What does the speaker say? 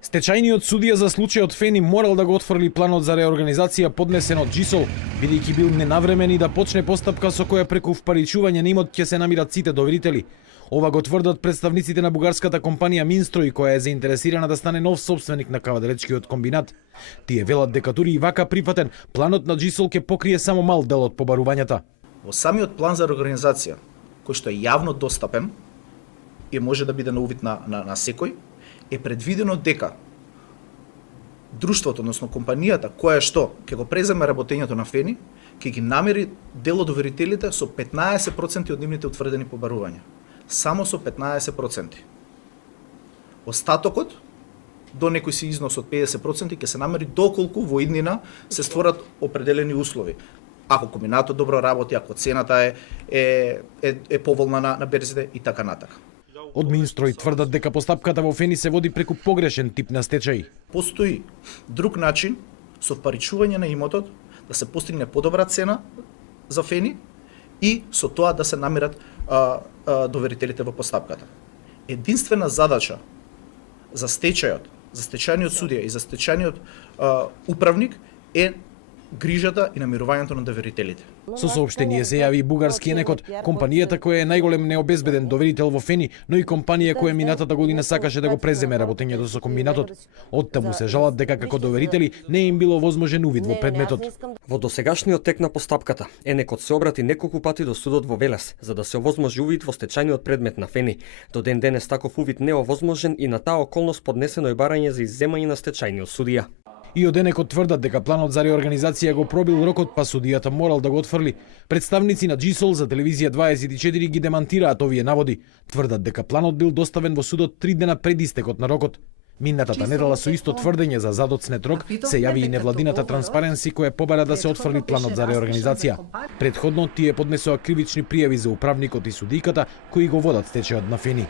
Стечајниот судија за случајот Фени морал да го отфрли планот за реорганизација поднесен од Джисол, бидејќи бил ненавремен и да почне постапка со која преку впаричување на имот ќе се намират сите доверители. Ова го тврдат представниците на бугарската компанија Минстрој, која е заинтересирана да стане нов собственик на каваделечкиот комбинат. Тие велат дека дури и вака прифатен, планот на Джисол ќе покрие само мал дел од побарувањата. Во самиот план за реорганизација, кој што е јавно достапен и може да биде на увид на секој, е предвидено дека друштвото, односно компанијата која што ќе го преземе работењето на Фени, ќе ги намери дел од доверителите со 15% од нивните утврдени побарувања. Само со 15%. Остатокот до некој си износ од 50% ќе се намери доколку во иднина се створат определени услови. Ако комбинатот добро работи, ако цената е поволна на берзите и така натака. Од Минстрој тврдат дека постапката во Фени се води преку погрешен тип на стечај. Постои друг начин со впаричување на имотот да се постигне подобра цена за Фени и со тоа да се намират доверителите во постапката. Единствена задача за стечајот, за стечајниот судија и за стечајниот управник е грижата и намирувањето на доверителите. Со соопштение се јави и бугарски енекот, компанијата која е најголем необезбеден доверител во Фени, но и компанија која минатата година сакаше да го преземе работењето со комбинатот. Оттаму се жалат дека како доверители не им било возможен увид во предметот. Во досегашниот тек на постапката, енекот се обрати неколку пати до судот во Велес, за да се овозможи увид во стечајниот предмет на Фени. До ден денес таков увид не е овозможен и на таа околност поднесено е барање за изземање на стечајниот судија. И од енекот тврдат дека планот за реорганизација го пробил рокот, па судијата морал да го отфрли. Представници на Джисол за телевизија 24 ги демантираат овие наводи. Тврдат дека планот бил доставен во судот 3 дена пред истекот на рокот. Минатата недела со исто тврдење за задоцнет рок се јави и невладината Транспаренси која побара да се отфрли планот за реорганизација. Предходно тие поднесоа кривични пријави за управникот и судиката кои го водат стечајот на Фени.